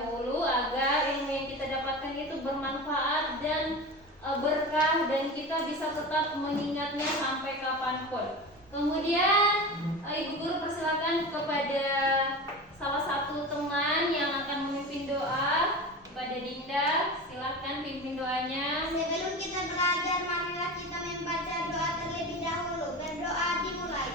dahulu agar ilmu yang kita dapatkan itu bermanfaat dan berkah dan kita bisa tetap mengingatnya sampai kapanpun. Kemudian Ibu Guru persilakan kepada salah satu teman yang akan memimpin doa, kepada Dinda, silahkan pimpin doanya. Sebelum kita belajar, marilah kita membaca doa terlebih dahulu. Berdoa dimulai.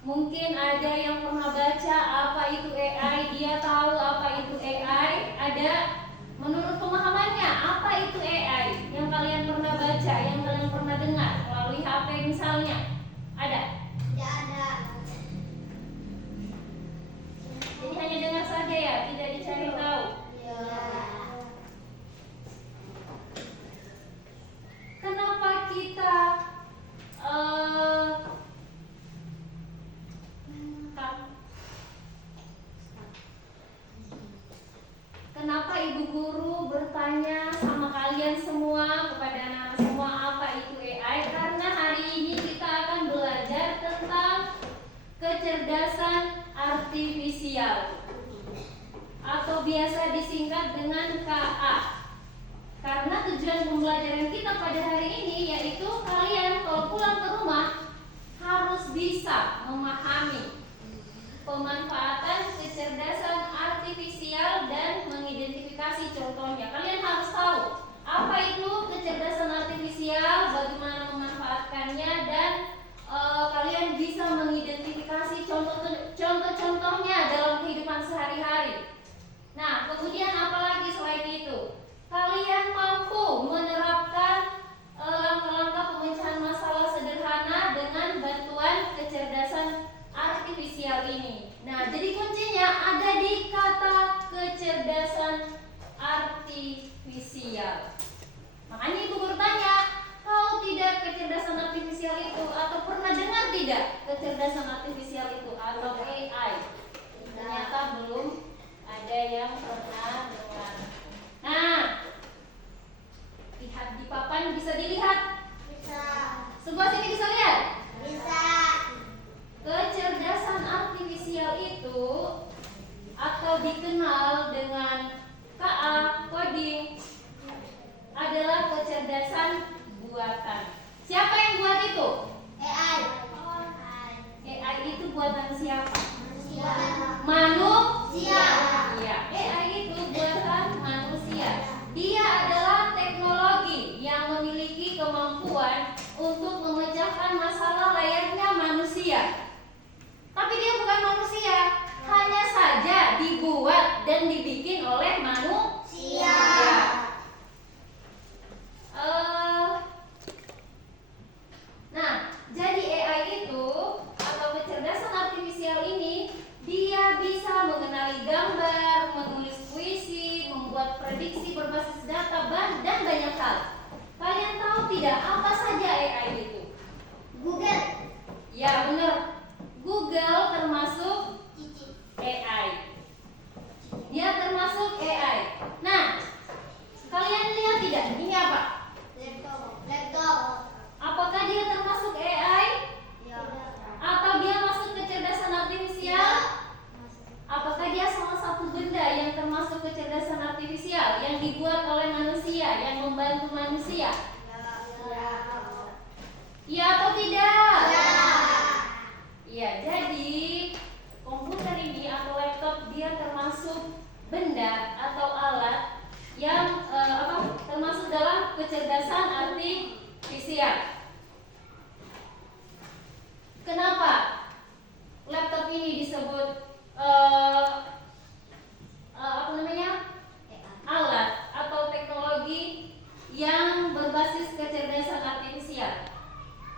Mungkin ada yang pernah baca apa itu AI, dia tahu apa itu AI. Ada, menurut pemahamannya apa itu AI yang kalian pernah baca, yang kalian pernah dengar melalui HP misalnya? Ada? Tidak ada. Jadi hanya dengar saja ya, tidak dicari tahu. Ya. Kenapa kita disingkat dengan KA. Karena tujuan pembelajaran kita pada hari ini yaitu kalian kalau pulang ke rumah harus bisa memahami pemanfaatan kecerdasan artifisial dan mengidentifikasi contohnya. Kalian harus tahu apa itu kecerdasan artifisial, bagaimana memanfaatkannya, dan kalian bisa mengidentifikasi contoh-contohnya dalam kehidupan sehari-hari. Nah, kemudian apalagi selain itu? Kalian mampu menerapkan langkah-langkah pemecahan masalah sederhana dengan bantuan kecerdasan artifisial ini. Nah, jadi kuncinya ada di kata kecerdasan artifisial. Makanya ibu bertanya, kalau tidak kecerdasan artifisial itu, atau pernah dengar tidak kecerdasan artifisial itu atau AI? Ternyata belum ada yang pernah dengar. Nah, lihat di papan, bisa dilihat? Bisa. Sebelah sini bisa lihat? Bisa. Kecerdasan artifisial itu atau dikenal dengan KA, coding, adalah kecerdasan buatan. Siapa yang buat itu? AI. AI itu buatan siapa? Manusia. Manusia. Iya, AI itu buatan manusia. Dia adalah teknologi yang memiliki kemampuan untuk memecahkan masalah layaknya manusia. Tapi dia bukan manusia, hanya saja dibuat dan dibikin oleh manusia. Nah, jadi AI itu atau kecerdasan artifisial ini dia bisa mengenali gambar, menulis puisi, membuat prediksi berbasis data dan banyak hal. Kalian tahu tidak apa saja AI itu? Google. Ya benar, Google termasuk AI. Dia termasuk AI. Nah, kalian lihat tidak? Ini apa? Laptop. Apakah dia termasuk AI? Ya. Atau dia masuk kecerdasan artifisial? Apakah dia salah satu benda yang termasuk kecerdasan artifisial yang dibuat oleh manusia, yang membantu manusia? Ya atau tidak? Ya, jadi komputer ini atau laptop dia termasuk benda atau alat yang termasuk dalam kecerdasan artifisial. Kenapa laptop ini disebut alat atau teknologi yang berbasis kecerdasan artifisial?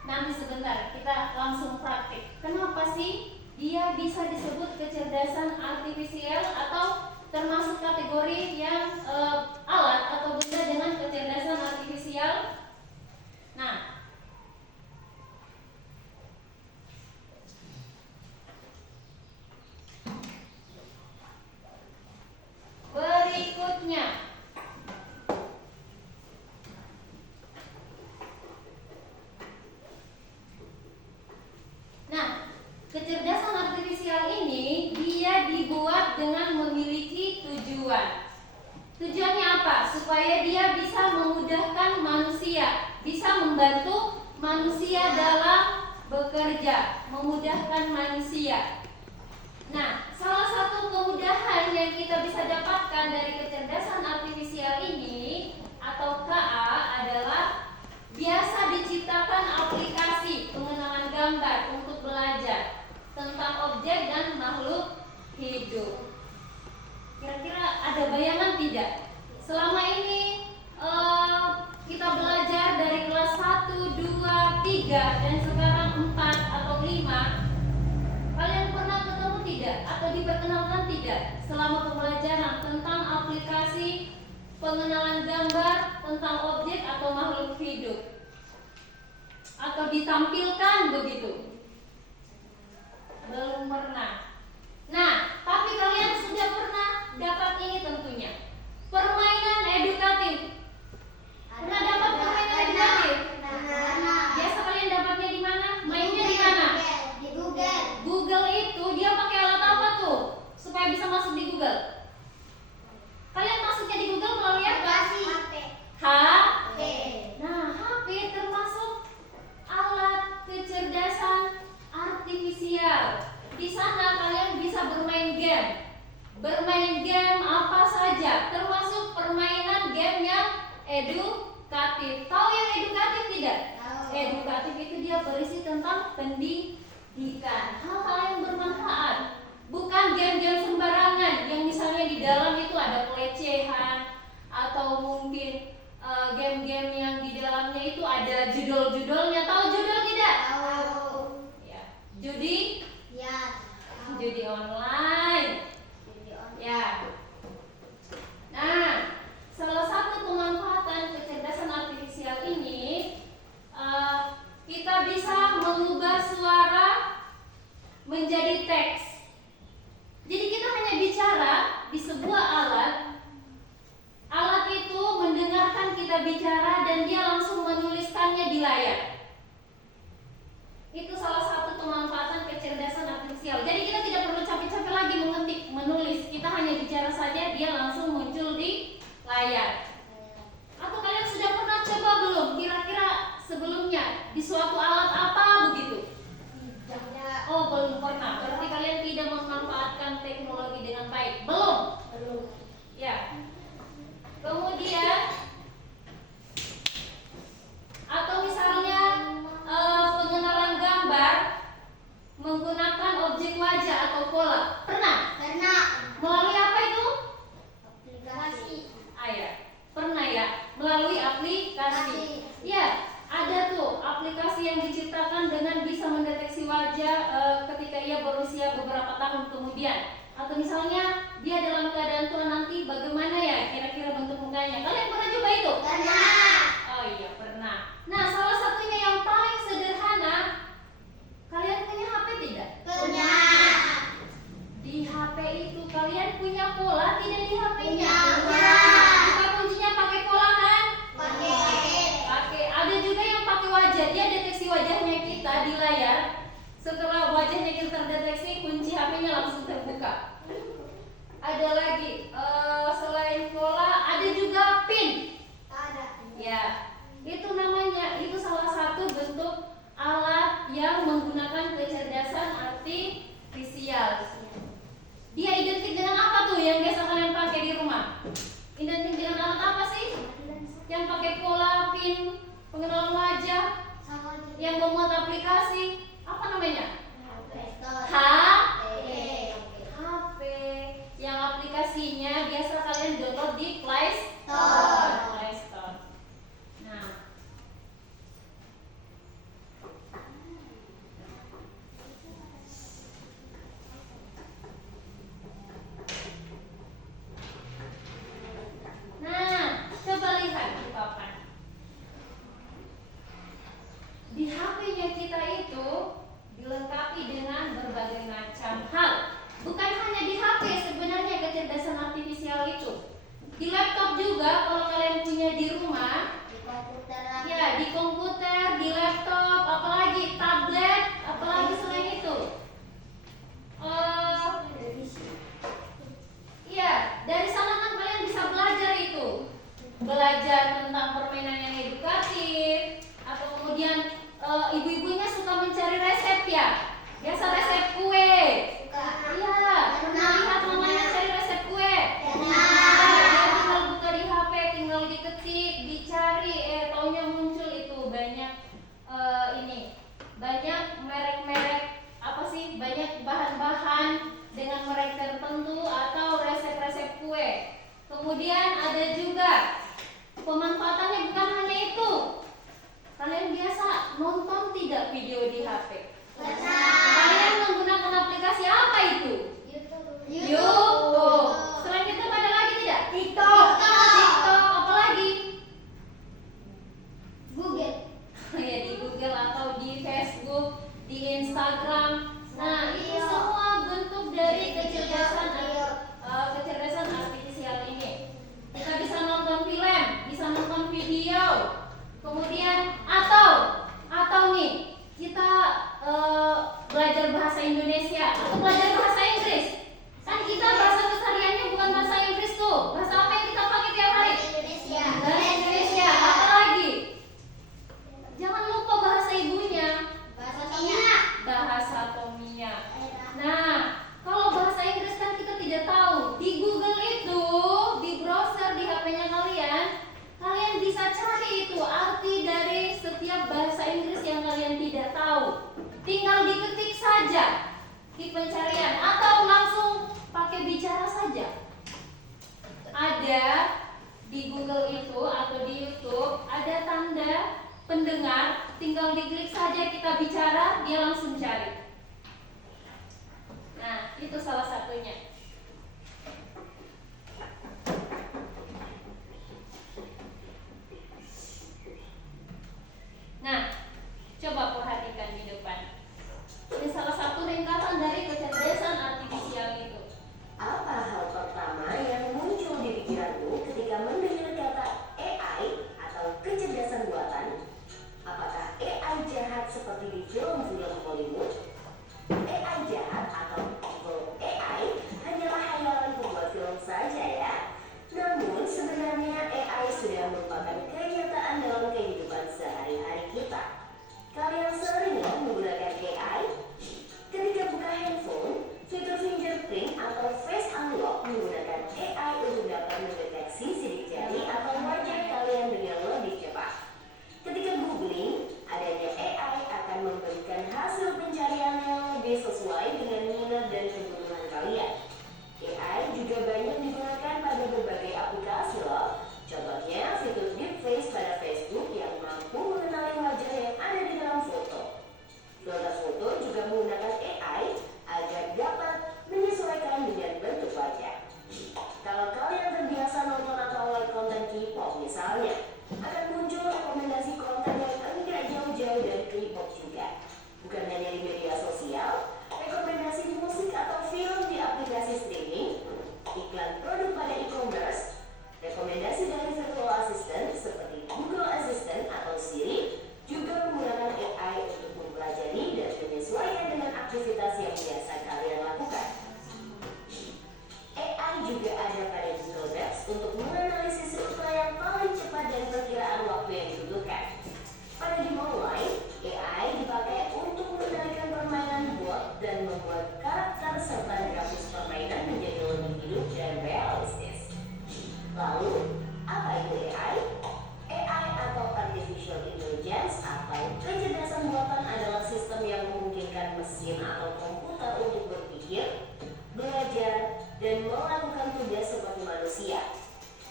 Nanti sebentar kita langsung praktik. Kenapa sih dia bisa disebut kecerdasan artifisial atau termasuk kategori yang alat atau benda dengan kecerdasan artifisial? Nah, berikutnya, kecerdasan artifisial ini dia dibuat dengan memiliki tujuan. Tujuannya apa? Supaya dia bisa memudahkan manusia, bisa membantu manusia dalam bekerja, memudahkan manusia. Nah, salah satu kemudahan yang kita bisa dapatkan dari kecerdasan artifisial ini atau KA adalah biasa diciptakan aplikasi pengenalan gambar untuk belajar tentang objek dan makhluk hidup. Kira-kira ada bayangan tidak? Selama ini kita belajar dari kelas 1, 2, 3 dan sekarang 4 atau 5. Kalian pernah ketemu tidak atau diperkenalkan tidak selama pembelajaran tentang aplikasi pengenalan gambar tentang objek atau makhluk hidup? Atau ditampilkan begitu? Belum pernah. Nah, tapi kalian sudah pernah dapat ini tentunya. Permainan edukatif. Pernah dapat permainan edukatif? Biasa kalian dapatnya di mana? Mainnya di mana? Di Google. Google itu dia pakai alat apa tuh supaya bisa masuk di Google? Kalian di sana kalian bisa bermain game. Bermain game apa saja, termasuk permainan game yang edukatif. Tahu yang edukatif tidak? Tahu. Edukatif itu dia berisi tentang pendidikan, hal-hal yang bermanfaat. Bukan game-game sembarangan yang misalnya di dalam itu ada pelecehan atau mungkin game-game yang di dalamnya itu ada judul-judulnya. Tahu judul tidak? Tahu. Ya. Judi? Ya. Judi online. Ya. Nah, salah satu pemanfaatan kecerdasan artifisial ini kita bisa mengubah suara menjadi teks. Jadi kita hanya bicara di sebuah alat. Alat itu mendengarkan kita bicara dan dia langsung menuliskannya di layar. Itu salah satu pemanfaatan kecerdasan artifisial. Jadi kita tidak perlu capek-capek lagi mengetik, menulis. Kita hanya bicara saja, dia langsung muncul di layar. Atau kalian sudah pernah coba belum? Kira-kira sebelumnya di suatu alat apa begitu? Tidak. Oh, belum pernah. Berarti kalian tidak memanfaatkan teknologi dengan baik. Belum? Belum. Ya. Kemudian atau misalnya pengenalan gambar menggunakan objek wajah atau pola. Pernah? Pernah. Melalui apa itu? Aplikasi. Ya. Pernah ya? Melalui aplikasi. Ya, ada tuh aplikasi yang diciptakan dengan bisa mendeteksi wajah ketika ia berusia beberapa tahun kemudian. Atau misalnya dia dalam keadaan tua nanti bagaimana ya kira-kira bentuk mukanya. Kalian pernah coba itu? Pernah. Oh iya, pernah. Nah, salah satunya yang paling sederhana, kalian punya HP tidak? Punya. Di HP itu kalian punya pola tidak di HP-nya? Punya. Buka kuncinya pakai pola kan? Pakai. Ada juga yang pakai wajah. Dia deteksi wajahnya kita di layar. Setelah wajahnya kita terdeteksi, kunci HP-nya langsung terbuka. Ada lagi selain pola, ada juga pin. Ada. Ya, itu namanya, itu salah satu bentuk alat yang menggunakan kecerdasan artifisial. Dia identik dengan apa tuh yang biasa kalian pakai di rumah? Identik dengan alat apa sih? Yang pakai pola, pin, pengenalan wajah, yang memuat aplikasi, apa namanya? HP. Yang aplikasinya biasa kalian download di Play Store. Nah, coba lihat di papan. Di HP-nya kita itu dilengkapi dengan berbagai macam hal. Bukan hanya di HP sebenarnya kecerdasan artifisial itu. Di laptop juga kalau kalian punya di rumah. Di komputer. Ya, di komputer, di laptop, apalagi tablet, apalagi selain itu. Iya, dari sana kan kalian bisa belajar itu. Belajar tentang permainan yang edukatif, atau kemudian ibu-ibunya suka mencari resep ya. Biasa resep kue. Iya, pernah lihat mamanya cari resep kue? Dia tinggal buka di HP, tinggal diketik, dicari, taunya muncul itu banyak banyak merek-merek apa sih? Banyak bahan-bahan dengan merek tertentu atau resep-resep kue. Kemudian ada juga pemanfaatannya bukan hanya itu. Kalian biasa nonton tidak video di HP? Kalian menggunakan aplikasi apa itu? YouTube. Selain itu ada lagi tidak? TikTok, apa lagi? Google. Ya, di Google atau di Facebook, di Instagram. Nah, itu semua bentuk dari kecerdasan artifisial ini. Kita bisa nonton film, bisa nonton video. Kemudian atau nih kita belajar bahasa Indonesia atau belajar bahasa Inggris. Kan kita bahasa kesehariannya bukan bahasa Inggris tuh. Bahasa apa yang kita pakai tiap hari? Bahasa Indonesia. Apa lagi? Jangan lupa bahasa ibunya. Bahasa Cina. Bahasa Tomia. Nah,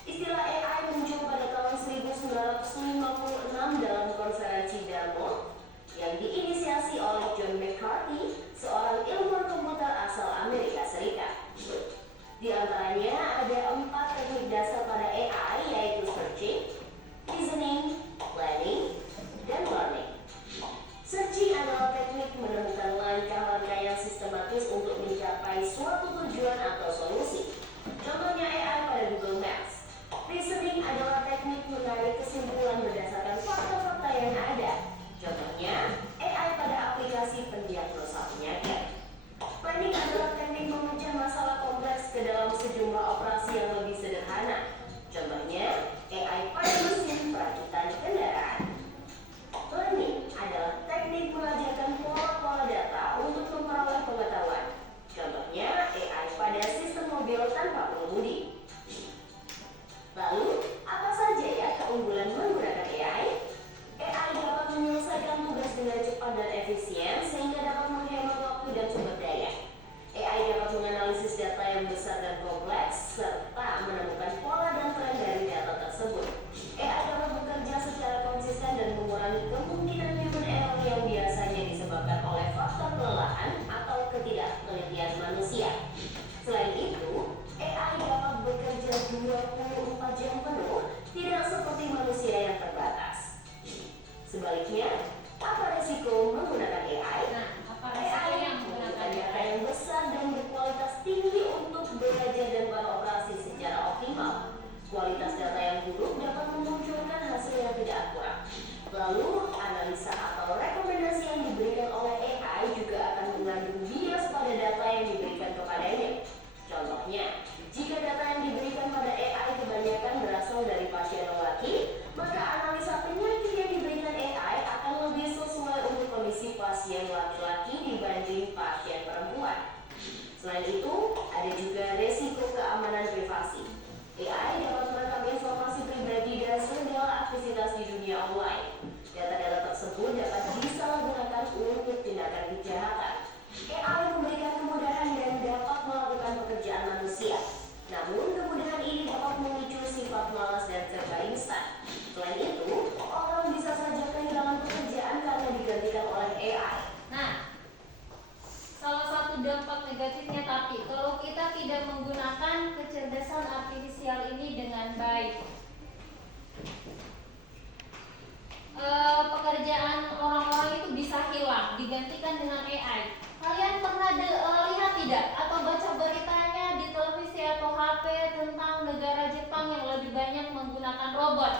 Istilah AI muncul pada tahun 1956 dalam konferensi Dartmouth yang diinisiasi oleh John McCarthy, seorang ilmuwan komputer asal Amerika Serikat. Di antaranya ada 4 teknik dasar pada AI, yaitu searching, reasoning, planning, dan learning. Searching adalah teknik menemukan langkah-langkah yang sistematis untuk mencapai suatu tujuan atau solusi. Contohnya AI pada Google Maps. Reasoning adalah teknik menarik kesimpulan berdasarkan fakta-fakta yang ada. Contohnya AI pada aplikasi pendiagnosa penyakit. Planning adalah teknik memecah masalah kompleks ke dalam sejumlah operasi yang lebih sederhana. Contohnya AI pada mesin perakitan kendaraan. Learning adalah teknik mengajarkan pola-pola data untuk memperoleh pengetahuan. Contohnya AI pada sistem mobil tanpa pengemudi. Lalu, apa saja ya keunggulan menggunakan AI? AI dapat menyelesaikan tugas dengan cepat dan efisien sehingga dapat menghemat waktu dan sumber daya. AI dapat menganalisis data yang besar dan kompleks serta menemukan pola dan tren dari data tersebut. AI dapat bekerja secara konsisten dan mengurangi kemungkinan human error yang biasanya disebabkan oleh faktor kelelahan atau ketidaktelitian manusia. Selain itu, AI dapat bekerja 24 jam penuh, tidak seperti manusia yang terbatas. Sebaliknya, apa resiko menggunakan AI? Nah, apa AI resikonya menggunakan membutuhkan data AI? yang besar dan berkualitas tinggi untuk belajar dan beroperasi secara optimal. Kualitas data yang buruk dapat memunculkan hasil yang tidak akurat. Lalu, analisa atau rekomendasi yang diberikan oleh AI juga akan mengandung bias pada data yang diberikan kepadanya. Contohnya, jika data yang diberikan pada AI kebanyakan berasal dari pasien lelaki, maka analisa penyakit yang diberikan AI akan lebih sesuai untuk kondisi pasien laki-laki dibanding pasien perempuan. Selain itu, ada juga resiko keamanan privasi. AI dapat merekam informasi pribadi dan segala aktivitas di dunia online. Data-data tersebut dapat disalahgunakan untuk tindakan kejahatan. AI memberikan kemudahan dan dapat melakukan pekerjaan manusia. Namun, kemudahan ini dapat memicu sifat malas dan serba instan. Selain itu, orang bisa saja kehilangan pekerjaan karena digantikan oleh AI. Nah, salah satu dampak negatifnya tapi kalau kita tidak menggunakan kecerdasan artifisial ini dengan baik, pekerjaan orang-orang itu bisa hilang, digantikan dengan AI. Kalian pernah lihat tidak atau baca beritanya di televisi atau HP tentang negara Jepang yang lebih banyak menggunakan robot?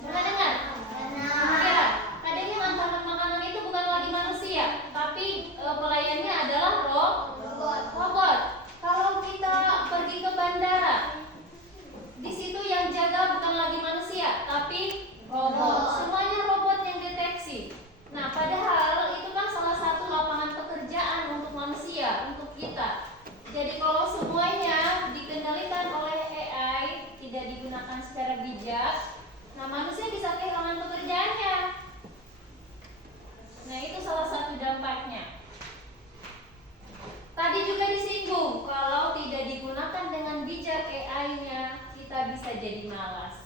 Pernah dengar? Ya, tadinya antar makanan itu bukan lagi manusia, tapi pelayannya adalah robot. Kalau kita pergi ke bandara, di situ yang jaga bukan lagi manusia, tapi robot. Semuanya robot yang deteksi. Nah, padahal itu kan salah satu lapangan pekerjaan untuk manusia, untuk kita. Jadi kalau semuanya dikendalikan oleh AI, tidak digunakan secara bijak, nah manusia bisa kehilangan pekerjaannya. Nah, itu salah satu dampaknya. Tadi juga disinggung, kalau tidak digunakan dengan bijak AI-nya, kita bisa jadi malas.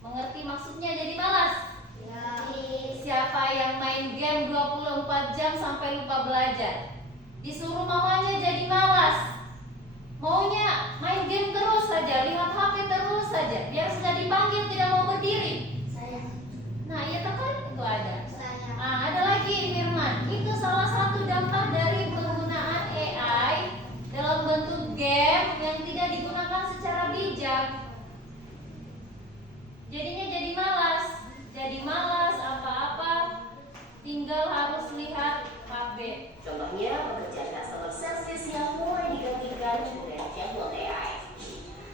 Mengerti maksudnya jadi malas? Ya. Siapa yang main game 24 jam sampai lupa belajar? Disuruh mamanya jadi malas. Maunya main game terus saja, lihat HP terus saja, biar sudah dipanggil tidak mau berdiri. Saya. Nah, iya kan itu ada. Saya. Nah, ada lagi Firman. Itu salah satu dampak dari penggunaan AI dalam bentuk game yang tidak digunakan secara bijak. Jadinya jadi malas apa-apa, tinggal harus lihat HP. Contohnya, pekerjaan customer service yang mulai digantikan dengan chatbot AI.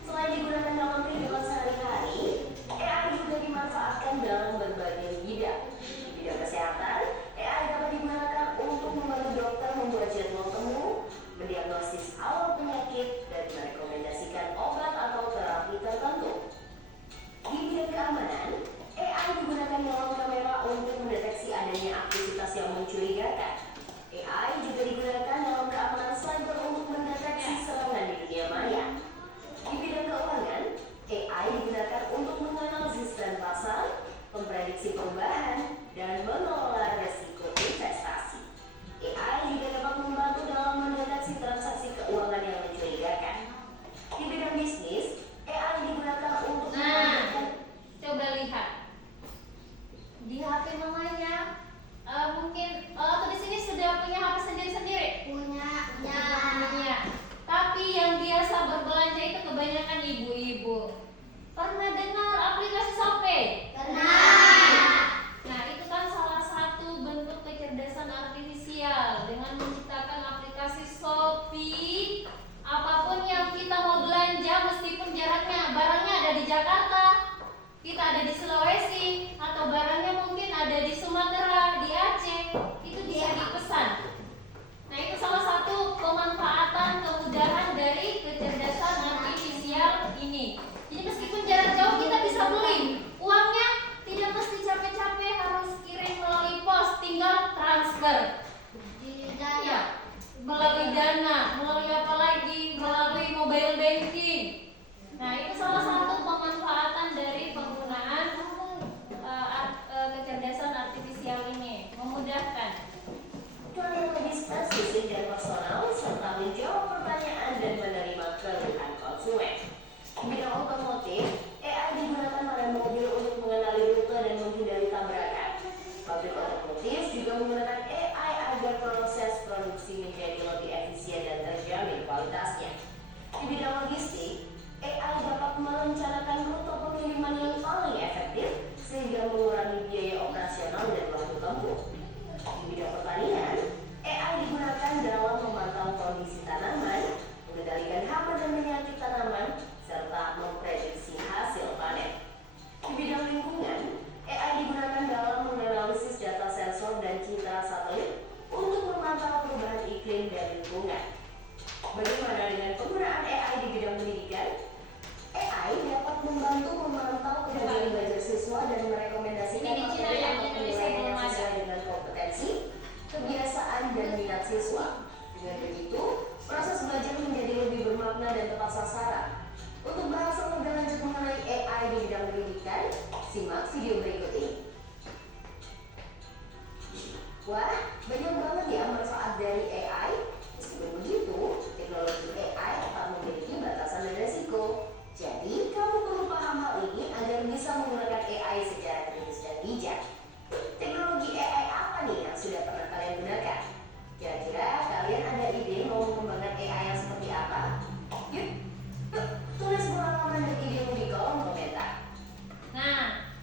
Selain digunakan dalam kehidupan sehari-hari, AI juga dimanfaatkan dalam berbagai bidang. Di bidang kesehatan, AI dapat digunakan untuk artifisial dengan menciptakan aplikasi Shopee. Apapun yang kita mau belanja, meskipun jaraknya barangnya ada di Jakarta, kita ada di Sulawesi, atau barangnya mungkin ada di Sumatera, di Aceh, itu bisa dipesan. Nah, itu salah satu pemanfaatan kemudahan dari kecerdasan artifisial ini. Jadi meskipun jarak jauh kita bisa beli, uangnya tidak mesti capek-capek harus kirim melalui pos, tinggal transfer. Ya, melalui Dana, melalui apa lagi, melalui mobile banking. Nah, itu salah satu pemanfaatan dari penggunaan kecerdasan artifisial ini, memudahkan. Kalian lebih spesifik dan personal serta menjawab pertanyaan dan menerima keluhan konsumen. Di bidang otomotif, AI digunakan pada mobil untuk mengenali rute dan menghindari tabrakan. Pabrik otomotif juga menggunakan AI agar proses produksi menjadi lebih efisien dan terjamin kualitasnya. Di bidang logistik, AI dapat merencanakan rute pengiriman yang paling efektif sehingga mengurangi biaya operasional dan waktu tempuh. Di bidang pertanian, AI digunakan dalam memantau kondisi tanaman, mengendalikan hama dan penyakit tanaman, serta memprediksi hasil panen. Di bidang lingkungan, AI digunakan dalam menganalisis data sensor dan citra satelit untuk memantau perubahan iklim dan lingkungan. Bagaimana dengan penggunaan AI di bidang pendidikan? AI dapat membantu memantau kemajuan belajar siswa dan merekomendasikan Ini di Cina ya, di Indonesia belum yang masuk. sesuai dengan kompetensi, kebiasaan, dan minat siswa. Dengan begitu, proses belajar menjadi lebih bermakna dan tepat sasaran. Untuk bahas lebih lanjut mengenai AI di bidang pendidikan, simak video berikut ini. Wah, banyak banget ya manfaat dari AI. Meskipun begitu, teknologi AI tetap memiliki batasan dan resiko. Jadi, kamu perlu paham hal ini agar bisa menggunakan AI secara kritis dan bijak. Teknologi AI apa nih yang sudah pernah kalian gunakan? Kira-kira kalian ada ide mau mengembangkan AI yang seperti apa? Yuk, tulis pengalaman dan idemu di kolom komentar. Nah,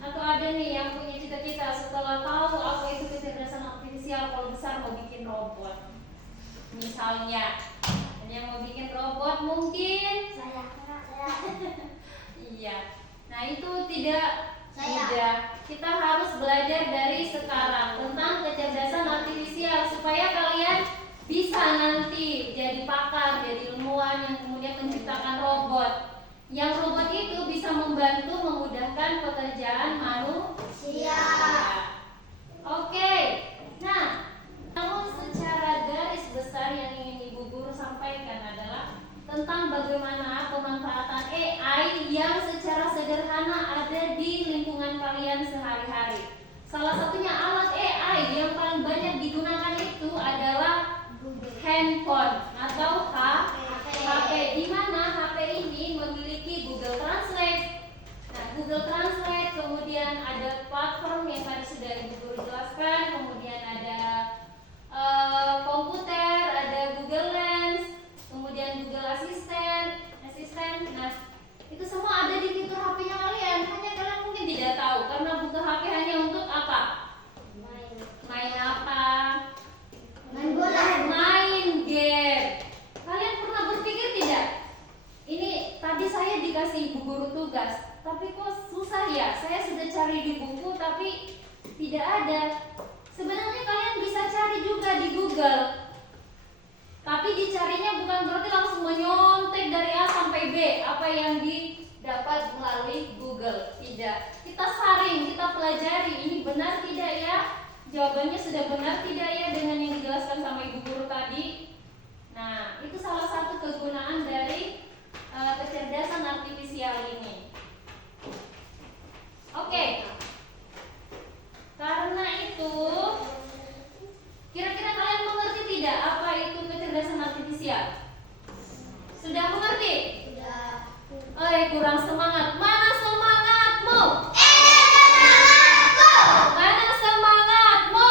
atau ada nih yang punya cita-cita setelah tahu apa itu kecerdasan artifisial, kalau besar mau bikin robot. Misalnya, ada yang mau bikin robot mungkin? Saya. Iya. Nah, itu tidak Saya. mudah. Kita harus belajar dari sekarang tentang kecerdasan artifisial supaya kalian bisa nanti jadi pakar, jadi ilmuwan yang kemudian menciptakan robot. Yang robot itu bisa membantu memudahkan pekerjaan manusia. Oke. Nah, namun secara garis besar yang ingin Ibu Guru sampaikan adalah tentang bagaimana pemanfaatan AI yang secara sederhana ada di lingkungan kalian sehari-hari. Salah satunya alat AI yang paling banyak digunakan itu adalah handphone atau HP, di mana HP ini memiliki Google Translate. Nah, Google Translate, kemudian ada platform yang tadi sudah Ibu Guru jelaskan, kemudian ada komputer, ada Google Lens, kemudian Google Assistant. Nah, itu semua ada di fitur HP-nya kalian. Hanya kalian mungkin tidak tahu karena buka HP hanya untuk apa? Main apa? Main bola. Main game. Kalian pernah berpikir tidak? Ini tadi saya dikasih Ibu Guru tugas, tapi kok susah ya? Saya sudah cari di buku tapi tidak ada. Sebenarnya kalian bisa cari juga di Google. Tapi dicarinya bukan berarti langsung menyontek dari A sampai B apa yang didapat melalui Google. Tidak. Kita saring, kita pelajari ini benar tidak ya? Jawabannya sudah benar tidak ya dengan yang dijelaskan sama Ibu Guru tadi? Nah, itu salah satu kegunaan dari kecerdasan artifisial ini. Oke. Karena itu, kira-kira kalian mengerti tidak apa itu kecerdasan artifisial? Sudah mengerti? Kurang semangat. Mana semangatmu? Mana semangatmu?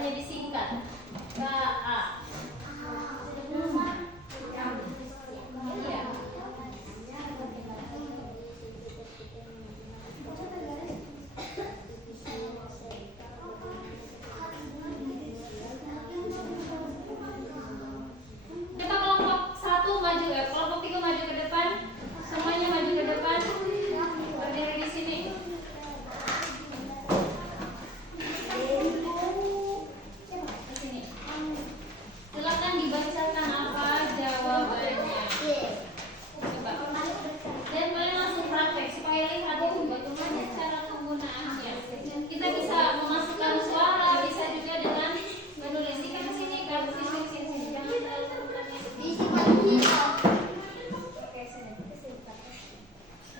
Apanya disingkat? KA. Iya. Coba kelompok 1 maju ya, kelompok 3 maju ke depan. Semuanya maju ke depan. Berdiri di sini. Ke sini. Silakan dibacakan apa jawabannya. Coba. Dan kalian langsung praktek supaya lihat itu bagaimana cara penggunaannya. Kita bisa memasukkan suara, bisa juga dengan menulis. Ikan ke sini, kan sini. Jangan terlalu Oke, sini.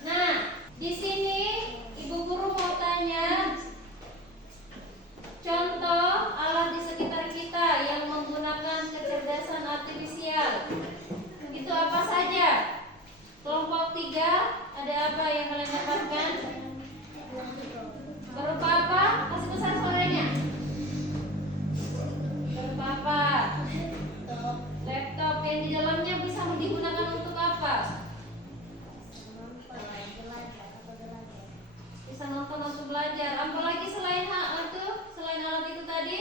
Nah, di sini Ibu Guru mau tanya contoh alat di sekitar kita yang menggunakan kecerdasan artifisial. Itu apa saja? Kelompok 3, ada apa yang kalian dapatkan? Berupa apa? Kasih besar suaranya. Berupa apa? Laptop yang di dalamnya bisa digunakan untuk apa? Bisa nonton untuk belajar. Apa lagi selain itu? Selain alat itu tadi?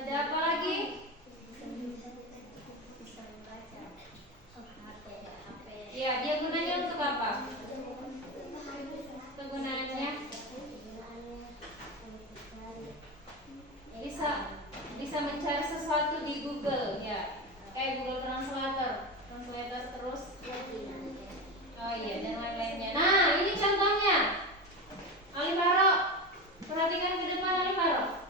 Ada apa lagi? Ya, dia gunanya untuk apa? Kegunaannya bisa mencari sesuatu di Google ya, kayak Google Translator terus. Oh iya, dan lain-lainnya. Nah, ini contohnya. Alifaro, perhatikan ke depan Alifaro.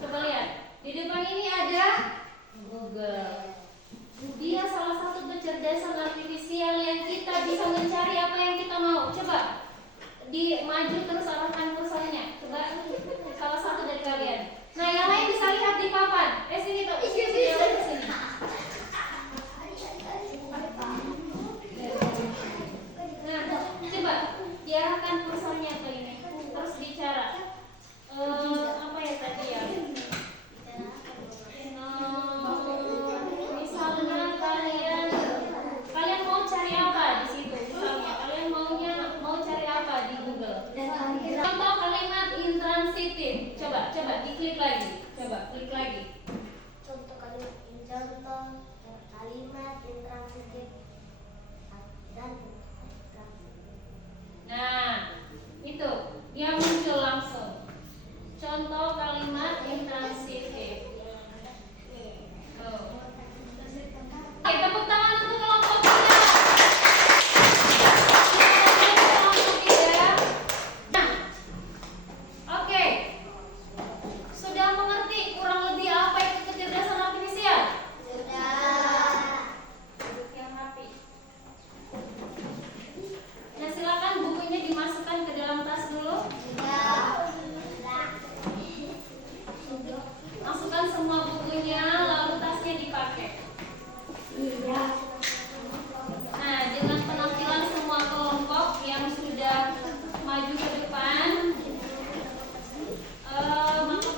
Coba lihat, di depan ini ada Google. Dia salah satu kecerdasan artifisial yang kita bisa mencari apa yang kita mau. Coba di maju terus arahkan kursornya. Coba salah satu dari kalian. Nah, yang lain bisa lihat di papan. Sini tuh. Sini. Nah, coba diarahkan kursornya ke ini. Terus bicara. Apa ya tadi ya? Misalnya kalian mau cari apa di situ? Misalnya kalian mau cari apa di Google? Contoh kalimat intransitif. Coba diklik lagi. Coba klik lagi. Contoh kalimat intransitif dan Nah, itu dia muncul langsung. Contoh kalimat intransitif. Tuh. Oke, tepuk tangan untuk kelompok 3. Nah, oke. Sudah mengerti kurang lebih apa itu kecerdasan artifisial? Duduk yang rapi. Nah, silakan bukunya dimasukkan ke dalam tas dulu. Masukkan semua bukunya, lalu tasnya dipakai. Nah, dengan penampilan semua kelompok yang sudah maju ke depan, maka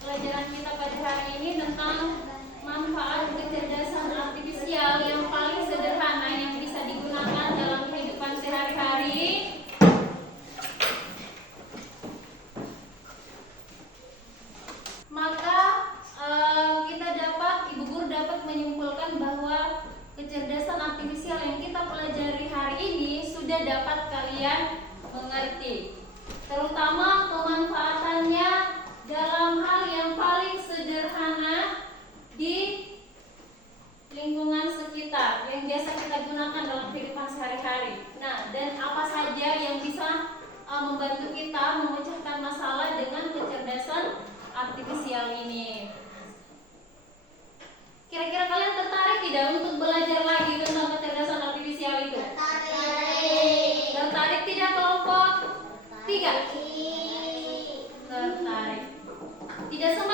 pelajaran kita pada hari ini tentang manfaat kecerdasan artifisial yang paling sederhana yang bisa digunakan dalam kehidupan sehari-hari. Maka Ibu Guru dapat menyimpulkan bahwa kecerdasan artifisial yang kita pelajari hari ini sudah dapat kalian mengerti, terutama pemanfaatannya dalam hal yang paling sederhana di lingkungan sekitar yang biasa kita gunakan dalam kehidupan sehari-hari. Nah, dan apa saja yang bisa membantu kita memecahkan masalah dengan kecerdasan artifisial ini. Kira-kira kalian tertarik tidak untuk belajar lagi tentang kecerdasan artifisial itu? Tertarik tidak kelompok 3? Tertarik. Tidak semangat